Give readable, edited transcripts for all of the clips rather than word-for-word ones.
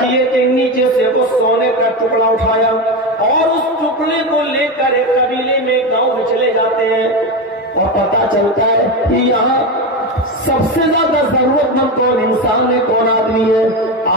کہ نیچے سے وہ سونے کا ٹکڑا اٹھایا اور اس ٹکڑے کو لے کر ایک قبیلے میں گاؤں میں چلے جاتے ہیں اور پتا چلتا ہے کہ یہاں سب سے زیادہ ضرورت مند کون انسان ہے، کون آدمی ہے۔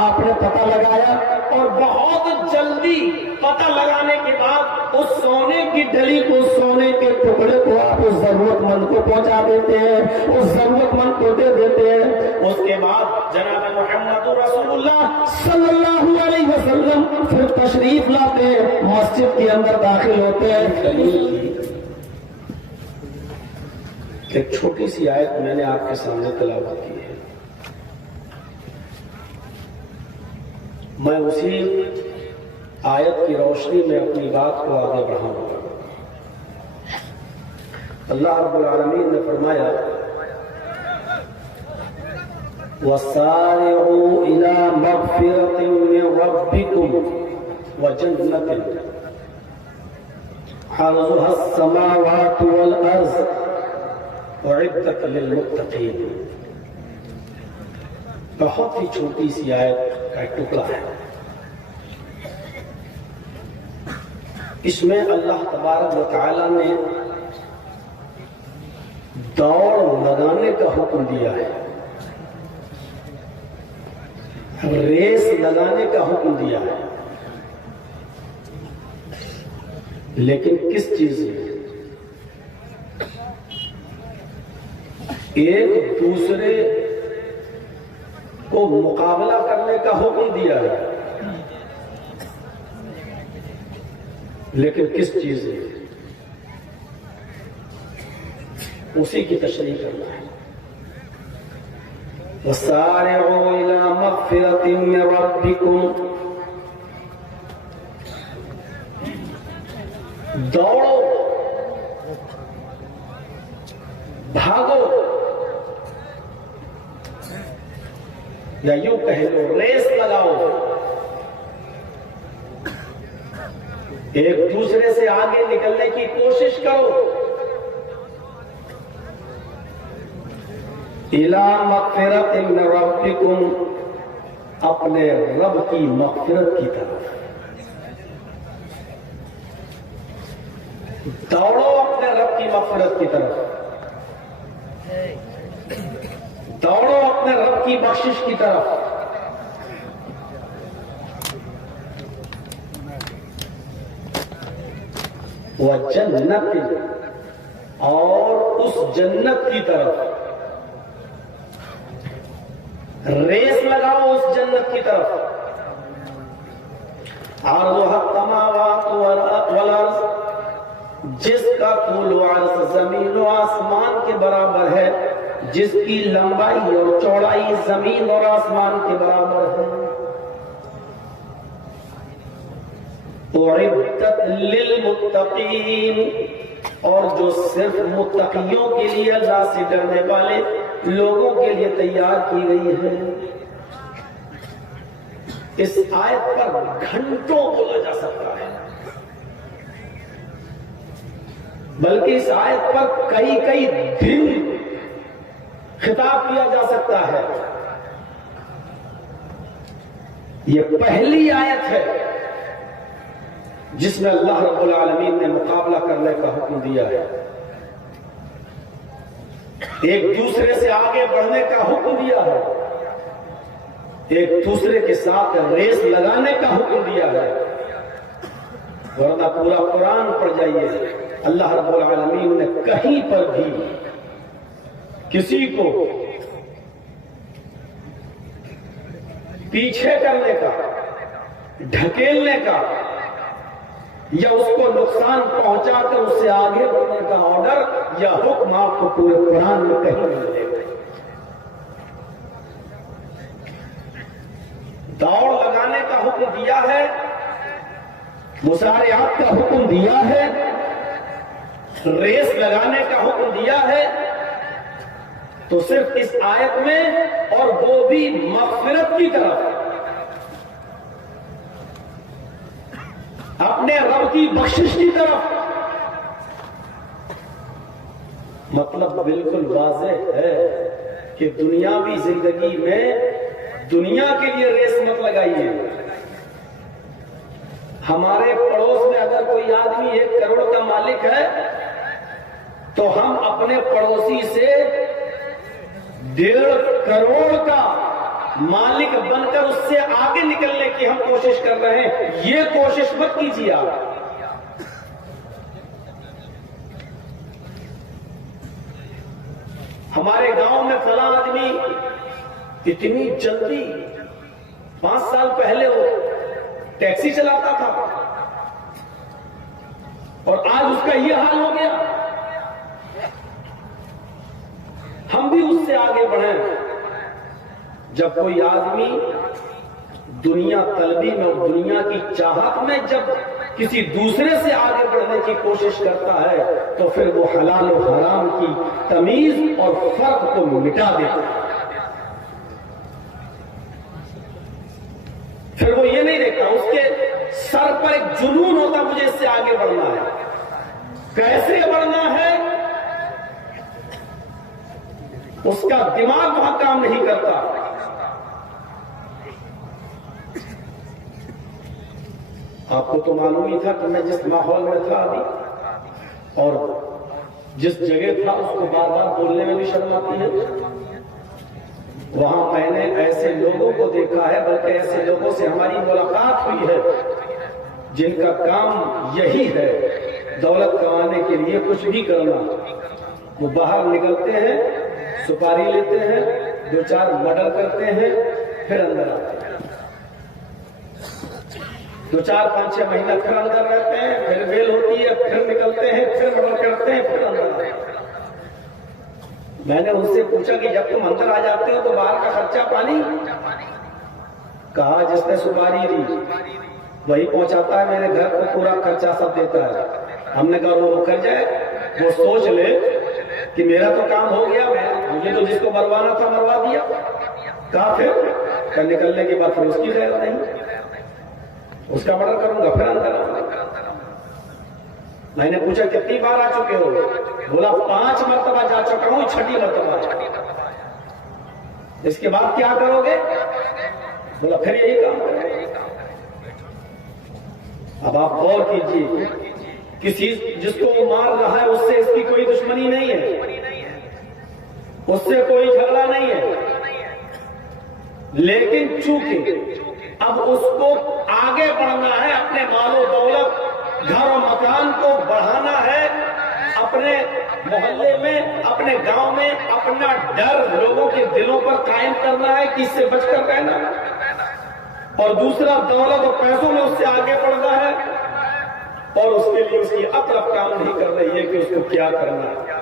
آپ نے پتہ لگایا اور بہت جلدی پتہ لگانے کے بعد اس سونے کی ڈلی کو، سونے کے ٹکڑے کو آپ اس ضرورت مند کو پہنچا دیتے ہیں، اس ضرورت مند کو دے دیتے ہیں۔ اس کے بعد جناب محمد رسول اللہ صلی اللہ علیہ وسلم پھر تشریف لاتے ہیں، مسجد کے اندر داخل ہوتے ہیں۔ ایک چھوٹی سی آیت میں نے آپ کے سامنے تلاوت کی ہے، میں اسی آیت کی روشنی میں اپنی بات کو آگے بڑھاؤں گا۔ اللہ رب العالمین نے فرمایا وَسَارِعُوا إِلَى مَغْفِرَةٍ مِّن رَّبِّكُمْ وَجَنَّةٍ عَرْضُهَا السَّمَاوَاتُ وَالْأَرْضُ اعدت للمتقین۔ بہت ہی چھوٹی سی آیت کا ایک ٹکڑا ہے، اس میں اللہ تبارک و تعالی نے دوڑ لگانے کا حکم دیا ہے، ریس لگانے کا حکم دیا ہے، لیکن کس چیز میں؟ ایک دوسرے کو مقابلہ کرنے کا حکم دیا ہے، لیکن کس چیز میں؟ اسی کی تشریح کرنا ہے۔ وَسَارِعُوا إِلَى مَغْفِرَةٍ مِّن رَّبِّكُمْ، دوڑو، بھاگو، یا یوں کہہ لو ریس لگاؤ، ایک دوسرے سے آگے نکلنے کی کوشش کرو۔ اِلَى مَغْفِرَةٍ مِّن رَّبِّكُمْ، اپنے رب کی مغفرت کی طرف دوڑو، اپنے رب کی مغفرت کی طرف دوڑو، اپنے رب کی بخشش کی طرف۔ وَجَنَّةٍ، اور اس جنت کی طرف ریس لگاؤ، اس جنت کی طرف۔ عَرْضُهَا السَّمَاوَاتُ وَالْأَرْضُ، جس کا طول و عرض زمین و آسمان کے برابر ہے، جس کی لمبائی اور چوڑائی زمین اور آسمان کے برابر ہے۔ اعدت للمتقین، اور جو صرف متقیوں کے لیے، اللہ سے ڈرنے والے لوگوں کے لیے تیار کی گئی ہے۔ اس آیت پر گھنٹوں بولا جا سکتا ہے، بلکہ اس آیت پر کئی کئی دن خطاب کیا جا سکتا ہے۔ یہ پہلی آیت ہے جس میں اللہ رب العالمین نے مقابلہ کرنے کا حکم دیا ہے، ایک دوسرے سے آگے بڑھنے کا حکم دیا ہے، ایک دوسرے کے ساتھ ریس لگانے کا حکم دیا ہے۔ ورنہ پورا قرآن پڑھ جائیے، اللہ رب العالمین نے کہیں پر بھی کسی کو پیچھے کرنے کا، ڈھکیلنے کا، یا اس کو نقصان پہنچا کر اس سے آگے بڑھنے کا آرڈر یا حکم آپ کو پورے قرآن میں کہیں نہیں ملے گا۔ دوڑ لگانے کا حکم دیا ہے، مسارعات کا حکم دیا ہے، ریس لگانے کا حکم دیا ہے، تو صرف اس آیت میں، اور وہ بھی مغفرت کی طرف، اپنے رب کی بخشش کی طرف۔ مطلب بالکل واضح ہے کہ دنیاوی زندگی میں دنیا کے لیے ریس مت لگائیے، ہمارے پڑوس میں اگر کوئی آدمی 1 کروڑ کا مالک ہے تو ہم اپنے پڑوسی سے 1.5 کروڑ کا مالک بن کر اس سے آگے نکلنے کی ہم کوشش کر رہے ہیں. یہ کوشش مت کیجیے آپ. ہمارے گاؤں میں فلاں آدمی اتنی جلدی 5 سال پہلے وہ ٹیکسی چلاتا تھا اور آج اس کا یہ حال ہو گیا. ہم بھی اس سے آگے بڑھیں. جب کوئی آدمی دنیا طلبی میں اور دنیا کی چاہت میں جب کسی دوسرے سے آگے بڑھنے کی کوشش کرتا ہے تو پھر وہ حلال و حرام کی تمیز اور فرق کو مٹا دیتا ہے. پھر وہ یہ نہیں دیکھتا, اس کے سر پر ایک جنون ہوتا مجھے اس سے آگے بڑھنا ہے. کیسے بڑھنا ہے اس کا دماغ وہاں کام نہیں کرتا. آپ کو تو معلوم ہی تھا کہ میں جس ماحول میں تھا ابھی اور جس جگہ تھا اس کو بار بار بولنے میں بھی شرم آتی ہے. وہاں میں نے ایسے لوگوں کو دیکھا ہے, بلکہ ایسے لوگوں سے ہماری ملاقات ہوئی ہے جن کا کام یہی ہے دولت کمانے کے لیے کچھ بھی کرنا. وہ باہر نکلتے ہیں, سپاری لیتے ہیں, 2-4 مرڈر کرتے ہیں, پھر اندر آتے ہیں. 2-4-5-6 مہینہ پھر اندر رہتے ہیں, پھر ویل ہوتی ہے, پھر نکلتے ہیں, پھر مرڈر کرتے ہیں, پھر اندر آتے ہیں. میں نے ان سے پوچھا کہ جب تم اندر آ جاتے ہو تو باہر کا خرچہ پانی؟ کہا جس نے سپاری دی وہی پہنچاتا ہے میرے گھر کو, پورا خرچہ سب دیتا ہے. ہم نے کہا وہ کر جائے, وہ سوچ لے کہ میرا تو کام ہو گیا, مجھے تو جس کو مروانا تھا مروا دیا. کہا پھر نکلنے کے بعد پھر اس کی خیر نہیں, اس کا مرڈر کروں گا, پھر اندر آؤں گا. میں نے پوچھا کتنی بار آ چکے ہو؟ بولا 5 مرتبہ جا چکا ہوں, 6ٹھی مرتبہ. اس کے بعد کیا کرو گے؟ بولا پھر یہی کام کریں. اب آپ غور کیجیے, کسی جس کو وہ مار رہا ہے اس سے اس کی کوئی دشمنی نہیں ہے, اس سے کوئی جھگڑا نہیں ہے, لیکن چونکہ اب اس کو آگے بڑھنا ہے, اپنے مال و دولت, گھر و مکان کو بڑھانا ہے, اپنے محلے میں, اپنے گاؤں میں اپنا ڈر لوگوں کے دلوں پر قائم کرنا ہے کہ اس سے بچ کر رہنا, اور دوسرا دولت اور پیسوں میں اس سے آگے بڑھنا ہے, اور اس کے لیے اس کی اطرف کام نہیں کر رہی ہے کہ اس کو کیا کرنا ہے.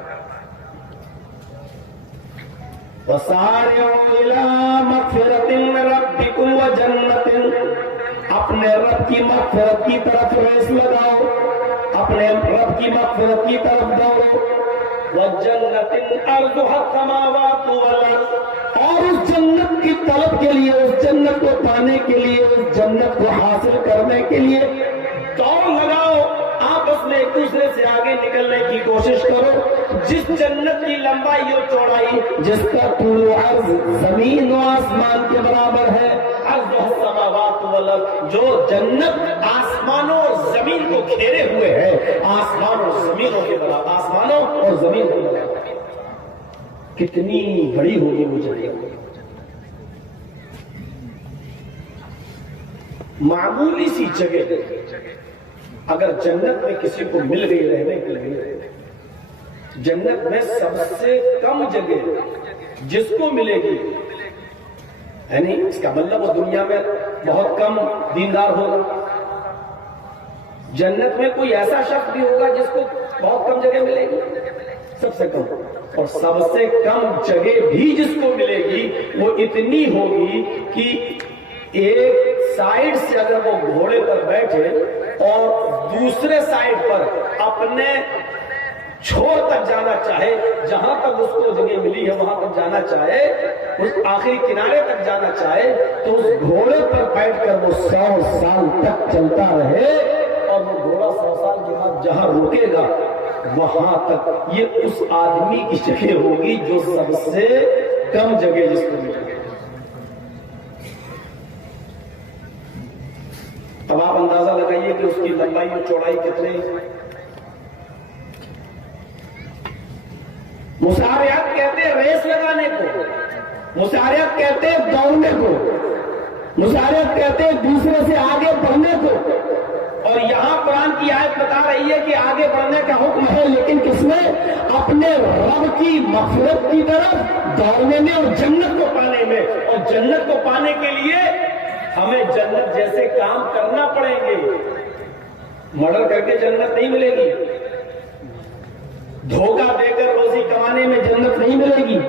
وَسَارِعُوا إِلَىٰ مَغْفِرَةٍ مِّن رَّبِّكُمْ وَجَنَّةٍ, اپنے رب کی مغفرت کی طرف ریس لگاؤ, اپنے رب کی مغفرت کی طرف دوڑو. وَجَنَّةٍ أَرْضُهَا السَّمَاوَاتُ وَالْأَرْضُ, اور اس جنت کی طلب کے لیے, اس جنت کو پانے کے لیے, اس جنت کو حاصل کرنے کے لیے دوڑ لگاؤ. آپس میں ایک دوسرے سے آگے نکلنے کی کوشش کرو. جس جنت کی لمبائی اور چوڑائی, جس کا طول و عرض زمین و آسمان کے برابر ہے, السماوات والارض, جو جنت آسمانوں اور زمین کو گھیرے ہوئے ہے, آسمان اور زمینوں کے برابر, آسمانوں اور زمین کے برابر. کتنی بڑی ہوگی وہ جنت. معمولی سی جگہ اگر جنت میں کسی کو مل گئی رہنے کے لیے, جنت میں سب سے کم جگہ جس کو ملے گی, یعنی اس کا مطلب وہ دنیا میں بہت کم دیندار ہوگا, جنت میں کوئی ایسا شخص بھی ہوگا جس کو بہت کم جگہ ملے گی, سب سے کم, اور سب سے کم جگہ بھی جس کو ملے گی وہ اتنی ہوگی کہ ایک سائیڈ سے اگر وہ گھوڑے پر بیٹھے اور دوسرے سائیڈ پر اپنے چھوڑ تک جانا چاہے, جہاں تک اس کو جگہ ملی ہے وہاں تک جانا چاہے, اس آخری کنارے تک جانا چاہے, تو اس گھوڑے پر بیٹھ کر وہ 100 سال تک چلتا رہے, اور وہ گھوڑا 100 سال کے بعد جہاں رکے گا وہاں تک. یہ اس آدمی کی جگہ ہوگی جو سب سے کم جگہ جس کو ملے گی. اب آپ اندازہ لگائیے کہ اس کی لمبائی اور چوڑائی کتنی. مسارعت کہتے ہیں ریس لگانے کو، مسارعت کہتے ہیں دوڑنے کو، مسارعت کہتے ہیں دوسرے سے آگے بڑھنے کو. اور یہاں قرآن کی آیت بتا رہی ہے کہ آگے بڑھنے کا حکم ہے، لیکن کس میں؟ اپنے رب کی مغفرت کی طرف دوڑنے میں اور جنت کو پانے میں. اور جنت کو پانے کے لیے ہمیں جنت جیسے کام کرنا پڑیں گے. مرڈر کر کے جنت نہیں ملے گی، دھوکہ دے کر روزی کمانے میں جنت نہیں ملے گی،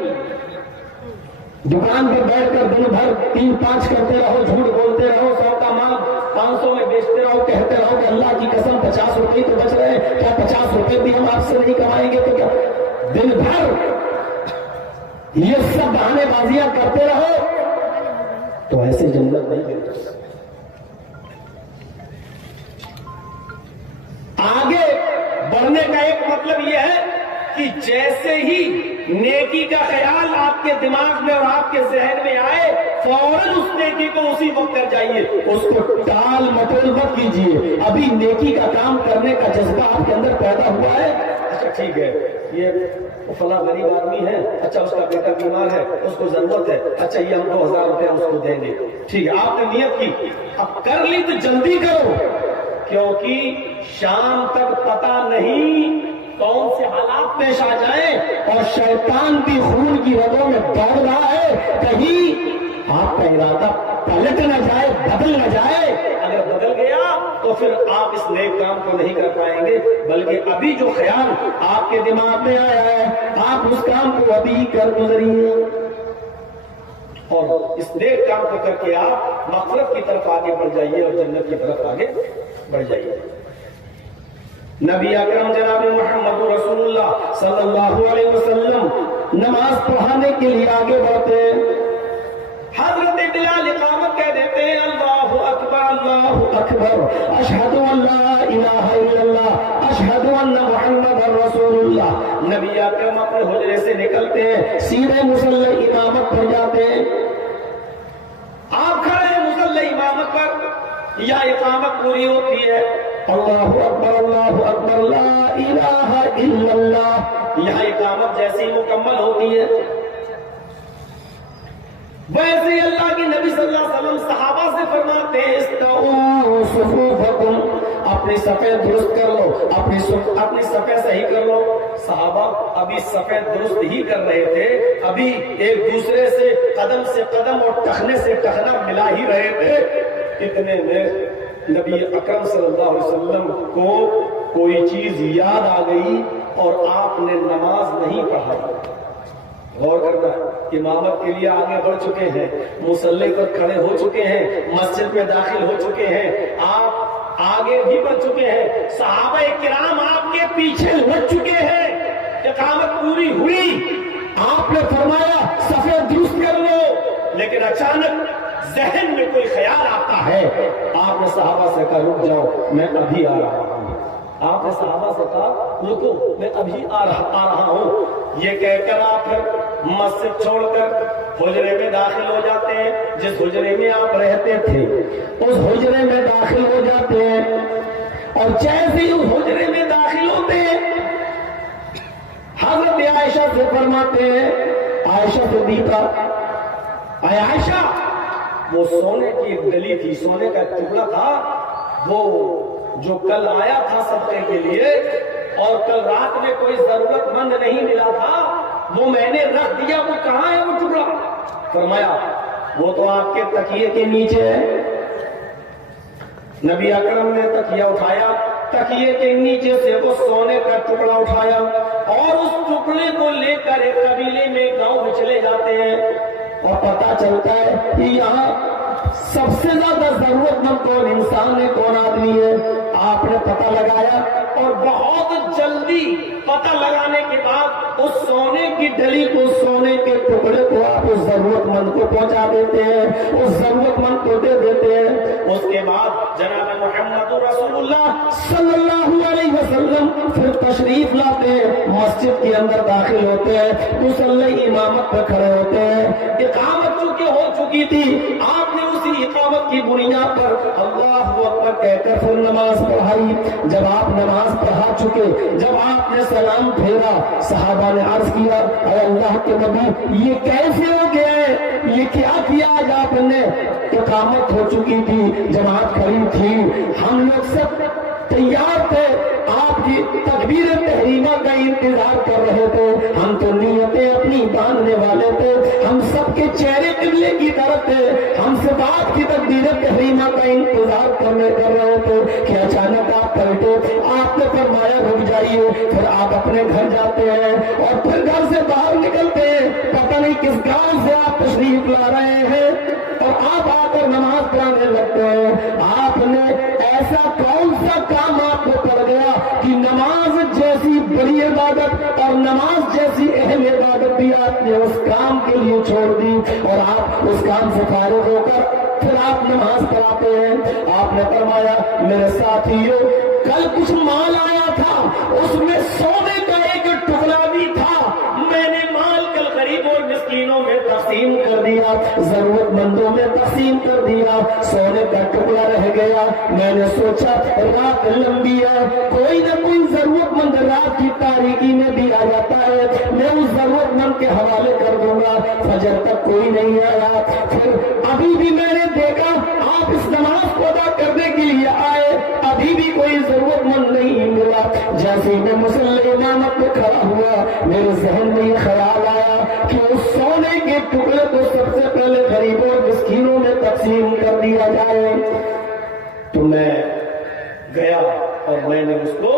دکان پہ بیٹھ کر دن بھر 3-5 کرتے رہو، جھوٹ بولتے رہو، 100 کا مال 500 میں بیچتے رہو، کہتے رہو کہ اللہ کی قسم 50 روپئے تو بچ رہے ہیں، کیا 50 روپئے بھی ہم آپ سے نہیں کمائیں گے تو کیا؟ دن بھر یہ سب بہانے بازیاں کرتے رہو تو ایسے جنت نہیں ملتی. آگے بڑھنے کا ایک مطلب یہ ہے کہ جیسے ہی نیکی کا خیال آپ کے دماغ میں اور آپ کے ذہن میں آئے، فوراً اس نیکی کو اسی وقت کر جائیے، اس کو ٹال مٹول مت کیجیے. ابھی نیکی کا کام کرنے کا جذبہ آپ کے اندر پیدا ہوا ہے، اچھا ٹھیک ہے یہ فلاں غریب آدمی ہے، اچھا اس کا بیٹا بیمار ہے، اس کو ضرورت ہے، اچھا یہ ہم 2000 روپے اس کو دیں گے، ٹھیک ہے آپ نے نیت کی، اب کر لی تو جلدی کرو، کیونکہ شام تک پتہ نہیں کون سے حالات پیش آ جائیں. اور شیطان بھی خون کی رگوں میں دوڑ رہا ہے، کہیں آپ کا ارادہ پلٹ نہ جائے، بدل نہ جائے. اگر بدل گیا تو پھر آپ اس نیک کام کو نہیں کر پائیں گے، بلکہ ابھی جو خیال آپ کے دماغ میں آیا ہے آپ اس کام کو ابھی کر گزریے، اور اس نیک کام کو کر کے آپ مغفرت کی طرف آگے بڑھ جائیے اور جنت کی طرف آگے بڑھ جائیے. نبی اکرم جناب محمد رسول اللہ صلی اللہ علیہ وسلم نماز پڑھانے کے لیے آگے بڑھتے ہیں. حضرت بلال اقامت کہہ دیتے ہیں اللہ اکبر اللہ اکبر اشہد ان لا الہ الا اللہ اشہد ان محمد رسول اللہ. نبی اکرم اپنے حجرے سے نکلتے ہیں، سیدھے مصلی امامت پر جاتے ہیں. آپ کھڑے ہیں مصلی امامت پر، یا اقامت پوری ہوتی ہے، اللہ اکبر لا الہ الا اللہ، یہاں اقامت جیسی مکمل ہوتی ہے. ویسے ہی اللہ کے نبی صلی اللہ علیہ وسلم صحابہ سے فرماتے ہیں استووا صفوفکم، اپنی صفیں درست کر لو، اپنی صفیں صحیح کر لو. صحابہ ابھی صفیں درست ہی کر رہے تھے، ابھی ایک دوسرے سے قدم اور ٹخنے سے ٹخنا ملا ہی رہے تھے. اتنے میں نبی اکرم صلی اللہ علیہ وسلم کو کوئی چیز یاد آ گئی اور آپ نے نماز نہیں پڑھائی. غور کرنا، امامت کے لیے آگے بڑھ چکے ہیں، مصلی پر کھڑے ہو چکے ہیں، مسجد میں داخل ہو چکے ہیں، آپ آگے بھی بڑھ چکے ہیں، صحابہ کرام آپ کے پیچھے لٹ چکے ہیں، اقامت پوری ہوئی، آپ نے فرمایا صفیں درست کر لو. لیکن اچانک ذہن میں کوئی خیال آتا ہے، آپ نے صحابہ سے کہا رک جاؤ میں ابھی آ رہا ہوں. آپ نے صحابہ سے کہا رکو میں ابھی آ رہا ہوں. یہ کہہ کر آپ پھر مسجد چھوڑ کر حجرے میں داخل ہو جاتے ہیں. جس حجرے میں آپ رہتے تھے اس حجرے میں داخل ہو جاتے ہیں، اور جیسے ہی اس حجرے میں داخل ہوتے ہیں حضرت عائشہ سے فرماتے ہیں، عائشہ صدیقہ، اے عائشہ، وہ سونے کی ایک ڈلی تھی، سونے کا ٹکڑا تھا، وہ جو کل آیا تھا صدقے کے لیے اور کل رات میں کوئی ضرورت مند نہیں ملا تھا، وہ میں نے رکھ دیا، وہ کہاں ہے وہ ٹکڑا؟ فرمایا وہ تو آپ کے تکیے کے نیچے ہے. نبی اکرم نے تکیہ اٹھایا، تکیے کے نیچے سے وہ سونے کا ٹکڑا اٹھایا اور اس ٹکڑے کو لے کر ایک قبیلے میں گاؤں میں چلے جاتے ہیں. اور پتا چلتا ہے کہ یہاں سب سے زیادہ ضرورت مند کون انسان ہے، کون آدمی ہے. آپ نے پتہ لگایا اور بہت جلدی پتہ لگانے کے بعد اس سونے کی ڈلی کو، سونے کے ٹکڑے کو آپ اس ضرورت مند کو پہنچا دیتے ہیں، اس ضرورت مند کو دے دیتے ہیں. اس کے بعد جناب محمد رسول اللہ صلی اللہ علیہ وسلم پھر تشریف لاتے ہیں، مسجد کے اندر داخل ہوتے ہیں، مصلی امامت پر کھڑے ہوتے ہیں. اقامت چونکہ ہو چکی تھی، آپ نے اسی اقامت کی بنیاد پر اللہ مرتبہ کہہ کر پھر نماز پڑھائی. جب آپ نماز پڑھا چکے, جب آپ نے سلام پھیرا, صحابہ نے عرض کیا اے اللہ کے نبی یہ کیسے ہو گیا ہے, یہ کیا کیا آج آپ نے؟ اقامت ہو چکی تھی, جماعت کھڑی تھی, ہم لوگ سب تیار تھے, آپ کی تکبیر تحریمہ کا انتظار کر رہے تھے, ہم تو نیتیں اپنی باندھنے والے تھے, ہم سب کے چہرے قبلے کی طرف تھے, ہم سے بات کی تکبیر تحریمہ کا انتظار کر رہے تھے کہ اچانک آپ پلٹے. آپ نے فرمایا رک جائیے. پھر آپ اپنے گھر جاتے ہیں اور پھر گھر سے باہر نکلتے ہیں, پتہ نہیں کس گاؤں سے آپ تشریف لا رہے ہیں, اور آپ آ کر نماز پڑھانے لگتے ہیں. آپ نے ایسا کون سا کام آپ کو پڑ گیا کہ نماز جیسی بڑی عبادت اور نماز جیسی اہم عبادت بھی آپ نے اس کام کے لیے چھوڑ دی, اور آپ اس کام سے فارغ ہو کر پھر آپ نماز پڑھاتے ہیں. آپ نے فرمایا میرے ساتھیوں کل کچھ مال آیا تھا, اس میں سونے کا ایک ٹکڑا بھی تھا, میں نے مال کل غریبوں اور مسکینوں میں تقسیم کر دیا, ضرورت مندوں میں تقسیم کر دیا, سونے کا ٹکڑا رہ گیا. میں نے سوچا رات لمبی ہے, کوئی نہ کوئی ضرورت مند رات کی تاریکی میں بھی آ جاتا ہے, میں اس ضرورت مند کے حوالے کر دوں گا. فجر تک کوئی نہیں آیا, پھر ابھی بھی میں نے دیکھا آپ اس نماز کو ادا کرنے کے لیے آئے, ابھی بھی کوئی ضرورت مند نہیں ملا. جیسے میں مصلی امامت پہ کھڑا ہوا, میرے ذہن میں یہ خیال آیا کہ اس سونے کے ٹکڑے کو سب سے پہلے غریبوں اور مسکینوں میں تقسیم کر دیا جائے. تو میں گیا اور میں نے اس کو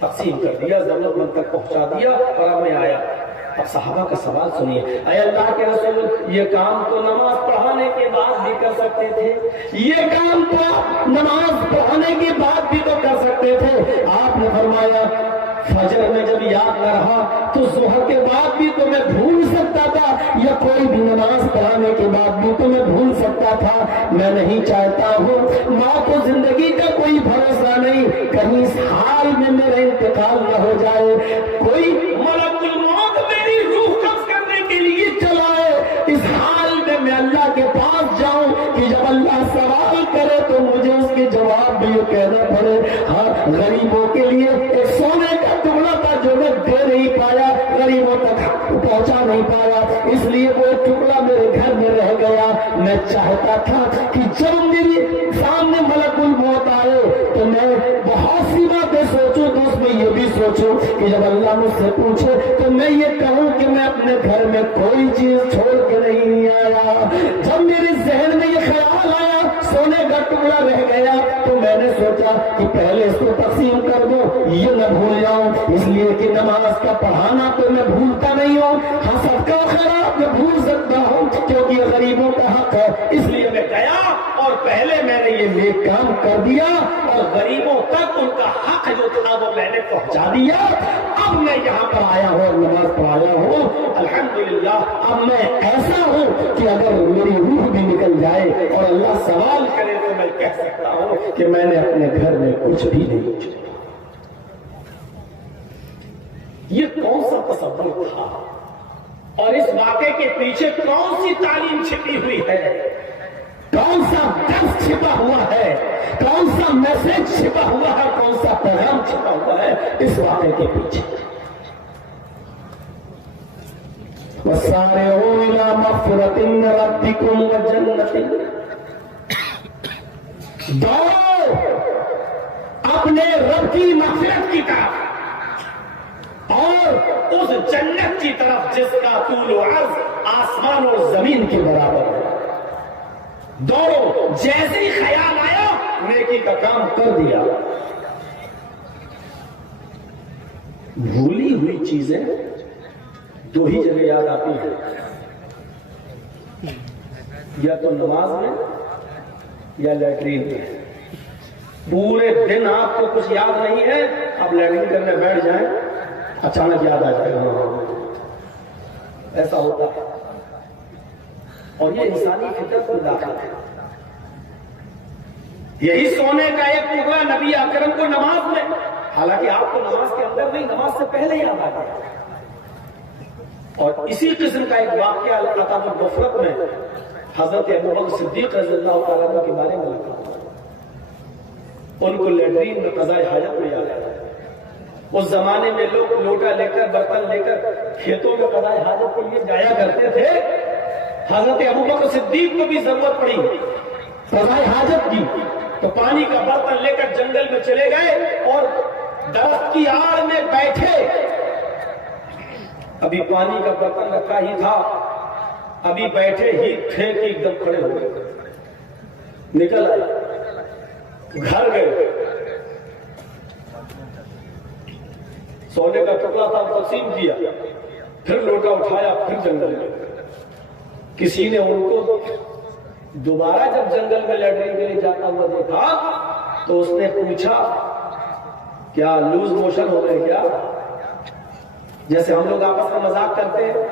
تقسیم کر دیا, ضرورت مند تک پہنچا دیا, اور اب میں آیا. اب صحابہ کا سوال سنیے, اے اللہ کے رسول یہ کام تو نماز پڑھانے کے بعد بھی کر سکتے تھے, یہ کام تو آپ نماز پڑھانے کے بعد بھی تو کر سکتے تھے. آپ نے فرمایا فجر میں جب یاد نہ رہا تو ظہر کے بعد بھی تو میں بھول سکتا تھا, یا کوئی بھی نماز پڑھانے کے بعد بھی تو میں بھول سکتا تھا. میں نہیں چاہتا ہوں, موت و زندگی کا کوئی بھروسہ نہیں, کہیں اس حال میں میرا انتقال نہ ہو جائے, کوئی ملک الموت میری روح قبض کرنے کے لیے چلا ہے, اس حال میں میں اللہ کے پاس جاؤں کہ جب اللہ سوال کرے تو مجھے اس کے جواب بھی یہ کہنا پڑے ہاں غریبوں کے لیے ایک سونے کا ٹکڑا تھا جو میں دے نہیں پایا, غریبوں تک پہنچا نہیں پایا, اس لیے وہ ٹکڑا میرے گھر میں رہ گیا. میں چاہتا تھا کہ جب میری سامنے ملک الموت آئے تو میں بہت سی باتیں سوچوں, تو اس میں یہ بھی سوچوں کہ جب اللہ مجھ سے پوچھے تو میں یہ کہوں کہ میں اپنے گھر میں کوئی چیز چھوڑ کے نہیں آیا. جب میرے ذہن میں یہ خیال آیا سونے کا ٹکڑا رہ گیا تو میں نے سوچا کہ پہلے اس کو تقسیم کر دو, یہ نہ بھول جاؤں, اس لیے کہ نماز کا پڑھانا تو میں بھولتا نہیں ہوں, ہاں صدقہ خیرات میں بھول سکتا ہوں کیونکہ یہ غریبوں کا حق ہے. اس لیے میں گیا اور پہلے میں نے یہ نیک کام کر دیا اور غریبوں تک ان کا حق جو تھا وہ میں نے پہنچا دیا. اب میں یہاں پر آیا ہوں اور نماز پڑھایا ہوں, الحمدللہ اب میں ایسا ہوں کہ اگر میری روح بھی نکل جائے اور اللہ سوال کرے تو میں کہہ سکتا ہوں کہ میں نے اپنے گھر میں کچھ بھی نہیں چھوڑا. یہ کون سا تصور تھا اور اس واقعے کے پیچھے کون سی تعلیم چھپی ہوئی ہے, کون سا درس چھپا ہوا ہے, کون سا میسج چھپا ہوا ہے, کون سا پیغام چھپا ہوا ہے اس واقعے کے پیچھے. وَسَارِعُوا إِلَىٰ مَغْفِرَةٍ مِّن رَّبِّكُمْ وَجَنَّةٍ, دوڑو اپنے رب کی مغفرت کی طرف اور اس جنت کی طرف جس کا طول و عرض آسمان اور زمین کے برابر ہے. دوڑو, جیسے ہی خیال آیا نیکی کا کام کر دیا. بھولی ہوئی چیزیں دو ہی جگہ یاد آتی ہیں, یا تو نماز میں یا لیٹرین میں. پورے دن آپ کو کچھ یاد نہیں ہے, آپ لیٹرین کرنے بیٹھ جائیں اچانک یاد آ جائے گا. ایسا ہوتا ہے اور یہ انسانی فطرت میں داخل ہے. یہی سونے کا ایک ٹکڑا نبی اکرم کو نماز میں, حالانکہ آپ کو نماز کے اندر نہیں نماز سے پہلے یاد آ گیا. اور اسی قسم کا ایک واقعہ عطاء الغفرت میں حضرت ابو بکر صدیق رضی اللہ تعالیٰ عنہ کے بارے میں لکھا. کو لیٹرین میں قضاء حاجت میں یاد آیا۔ اس زمانے میں لوگ لوٹا لے کر برتن لے کر کھیتوں میں قضاء حاجت کے لیے جایا کرتے تھے۔ حضرت ابوبکر صدیق کو بھی ضرورت پڑی قضاء حاجت کی، تو پانی کا برتن لے کر جنگل میں چلے گئے اور درخت کی آڑ میں بیٹھے۔ ابھی پانی کا برتن رکھا ہی تھا، ابھی بیٹھے ہی تھے کہ ایک دم کھڑے ہو گئے، نکل آئے، گھر گئے، سونے کا ٹکڑا تھا تقسیم کیا، پھر لوٹا اٹھایا، پھر جنگل میں۔ کسی نے ان کو دوبارہ جب جنگل میں لیٹرین کے لیے جاتا ہوا دیکھا تو اس نے پوچھا کیا لوز موشن ہو گئے کیا؟ جیسے ہم لوگ آپس میں مذاق کرتے ہیں،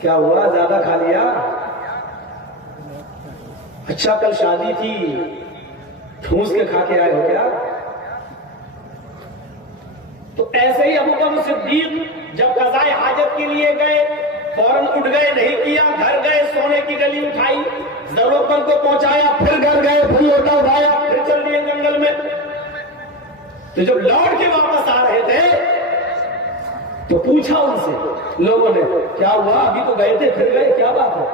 کیا ہوا زیادہ کھا لیا؟ اچھا کل شادی تھی ٹھوس کے کھا کے آئے ہو کیا؟ تو ایسے ہی ابوبکر صدیق جب قضاء حاجت کے لیے گئے فوراً اٹھ گئے، نہیں کیا، گھر گئے، سونے کی گلی اٹھائی، ضرورت مند کو پہنچایا، پھر گھر گئے، پھر لوٹا اٹھایا، پھر چل دیے جنگل میں۔ تو جب لوٹ کے واپس آ رہے تھے تو پوچھا ان سے لوگوں نے کیا ہوا؟ ابھی تو گئے تھے پھر گئے، کیا بات ہے؟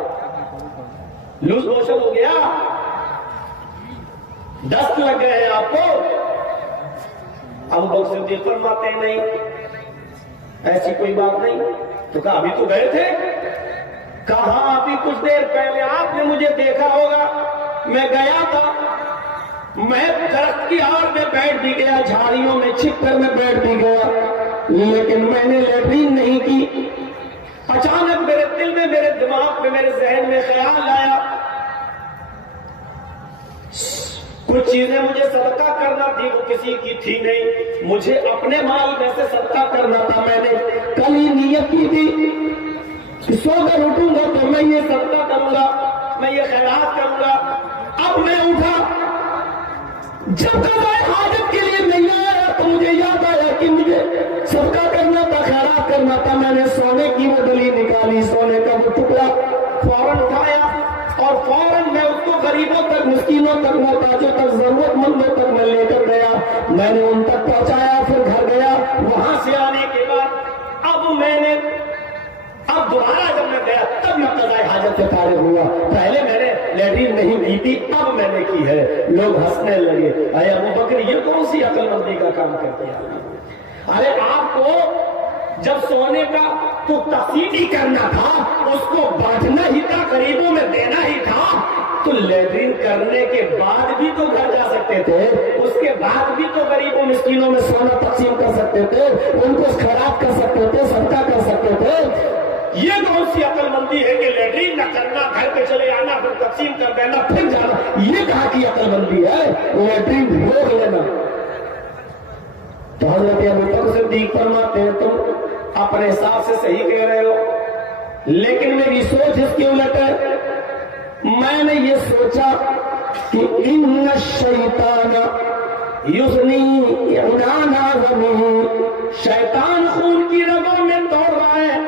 لوز موشن ہو گیا، دست لگ گئے ہیں آپ کو؟ ابوبکر صدیق فرماتے ہیں نہیں، ایسی کوئی بات نہیں۔ تو کہا ابھی تو گئے تھے؟ کہاں ابھی کچھ دیر پہلے آپ نے مجھے دیکھا ہوگا، میں گیا تھا، میں درخت کی آڑ میں بیٹھ بھی گیا، جھاڑیوں میں چھپ کر میں بیٹھ بھی گیا، لیکن میں نے لیٹرین نہیں کی۔ اچانک میرے دل میں، میرے دماغ میں، میرے ذہن میں خیال آیا کچھ چیزیں مجھے صدقہ کرنا تھی، وہ کسی کی تھی نہیں، مجھے اپنے مال میں سے صدقہ کرنا تھا۔ میں نے کل ہی نیت کی تھی سو کر اٹھوں گا تو میں یہ صدقہ کروں گا، میں یہ خیرات کروں گا۔ اب میں اٹھا، جب قضاء حاجت کے لیے نہیں آیا تو مجھے یاد آیا کہ مجھے صدقہ کرنا تھا، خیرات کرنا تھا۔ میں نے سونے کی وہ ڈلی نکالی، سونے کا وہ ٹکڑا فوراً اٹھایا اور فوراً میں اس کو غریبوں تک، مسکینوں تک، محتاجوں تک، ضرورت مندوں تک میں لے کر گیا، میں نے ان تک پہنچایا، پھر گھر گیا۔ وہاں سے آنے کے بعد اب دوبارہ جب میں گیا تب میں قضاء حاجت سے فارغ ہوا، پہلے میں نے لیٹرین نہیں کی تھی، اب میں نے کی ہے۔ لوگ ہنسنے لگے، اے ابوبکر یہ کون سی عقل مندی کا کام کر دیا؟ ارے آپ کو جب سونے کا تو تقسیم ہی کرنا تھا، اس کو بانٹنا ہی تھا، غریبوں میں دینا ہی تھا، تو لیٹرین کرنے کے بعد بھی تو گھر جا سکتے تھے، اس کے بعد بھی تو غریبوں مسکینوں میں سونا تقسیم کر سکتے تھے، ان کو خیرات کر سکتے تھے، صدقہ کر سکتے تھے۔ یہ کون سی عقل مندی ہے کہ لیٹرین نہ کرنا، گھر پہ چلے آنا، پھر تقسیم کر دینا، پھر جانا؟ یہ کہاں کی عقل مندی ہے؟ لیٹرین روک لینا۔ تو حضرت ابوبکر صدیق فرماتے ہیں تم اپنے حساب سے صحیح کہہ رہے ہو، لیکن میری سوچ اس کی الٹ ہے۔ میں نے یہ سوچا کہ ان الشیطان یزنی عنان اعظمہ، شیطان خون کی رگوں میں دوڑ رہا ہے۔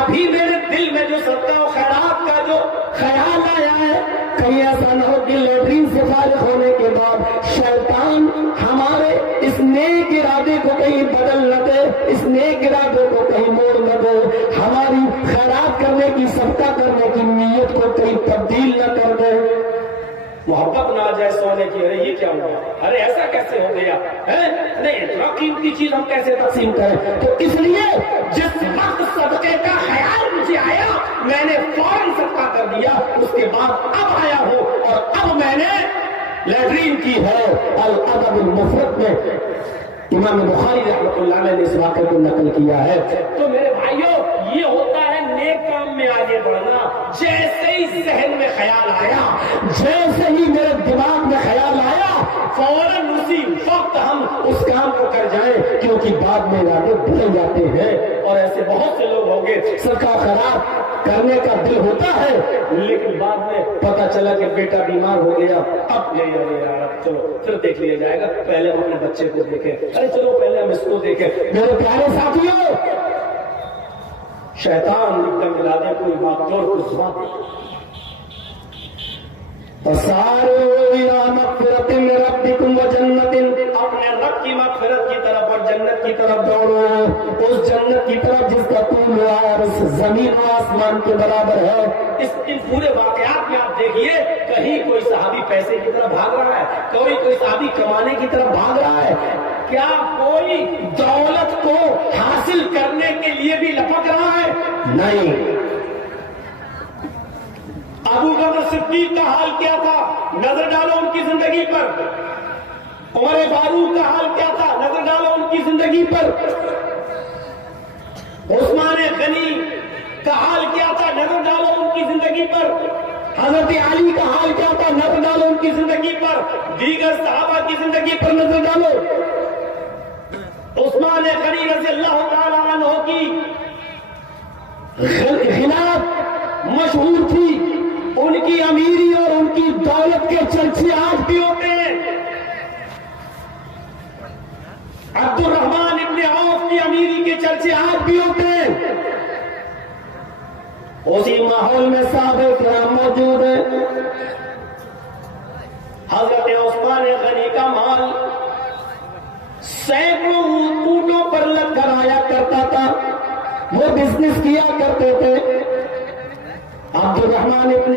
ابھی میرے دل میں جو صدقہ و خیرات کا جو خیال آیا ہے، کہیں ایسا نہ ہو کہ لیٹرین سے فارغ ہونے کے بعد شیطان ہمارے اس نیک ارادے کو کہیں بدل نہ دے، اس نیک ارادے کو کہیں موڑ نہ دے، ہماری خیرات کرنے کی، صدقہ کرنے کی نیت کو کہیں تبدیل نہ کر دے۔ محبت نہ آ جائے سونے کی، ارے یہ کیا ہوا، ارے ایسا کیسے ہو گیا ہے، نہیں اتنا قیمتی چیز ہم کیسے تقسیم کریں؟ تو اس لیے جس وقت صدقے کا خیال مجھے آیا میں نے فوراً صدقہ کر دیا، اس کے بعد اب آیا ہوں اور اب میں نے لیٹرین کی ہے۔ الادب المفرد میں امام بخاری رحمۃ اللہ علیہ نے اس واقعے کو نقل کیا ہے۔ تو میرے بھائیوں، یہ ہوتا ہے نیک کام میں آگے بڑھنا۔ جیسے ہی ذہن میں خیال آیا، جیسے ہی میرے دماغ میں خیال آیا، فوراً اسی وقت ہم اس کام کو کر جائیں، کیونکہ بعد میں ارادے بدل جاتے ہیں۔ اور ایسے بہت سے لوگ ہوں گے صدقہ خیرات کرنے کا دل ہوتا ہے، لیکن بعد میں پتہ چلا کہ بیٹا بیمار ہو گیا، اب چلو پھر دیکھ لیا جائے گا، پہلے ہم اپنے بچے کو دیکھیں، ارے چلو پہلے ہم اس کو دیکھیں۔ میرے پیارے ساتھیوں، شیطان ایک دم ارادے کوئی باغدور کو زبان فَسَارِعُوا إِلَىٰ مَغْفِرَةٍ مِّن رَّبِّكُمْ وَجَنَّةٍ، اپنے کی طرف دوڑو، اس جنت کی طرف جس کا طول و عرض زمین و آسمان کے برابر ہے۔ ان پورے واقعات میں آپ دیکھیے، کہیں کوئی صحابی پیسے کی طرف بھاگ رہا ہے، کوئی صحابی کمانے کی طرف بھاگ رہا ہے، کیا کوئی دولت کو حاصل کرنے کے لیے بھی لپک رہا ہے؟ نہیں۔ ابو بکر صدیق کا حال کیا تھا؟ نظر ڈالو ان کی زندگی پر۔ عمر فاروق کا حال کیا تھا؟ نظر ڈالو ان کی زندگی پر۔ عثمان غنی کا حال کیا تھا؟ نظر ڈالو ان کی زندگی پر۔ حضرت علی کا حال کیا تھا؟ نظر ڈالو ان کی زندگی پر۔ دیگر صحابہ کی زندگی پر نظر ڈالو۔ عثمان غنی رضی اللہ تعالی عنہ کی خلاف مشہور تھی، ان کی امیری اور ان کی دولت کے چرچے آج بھی ہوتے ہیں۔ عبد الرحمن ابن عوف کی امیری کے چرچے آج بھی ہوتے ہیں۔ اسی ماحول میں صحابہ کرام موجود ہیں۔ حضرت عثمان غنی کا مال سینکڑوں اونٹوں پر لد کر آیا کرتا تھا، وہ بزنس کیا کرتے تھے۔ عبد الرحمن ابن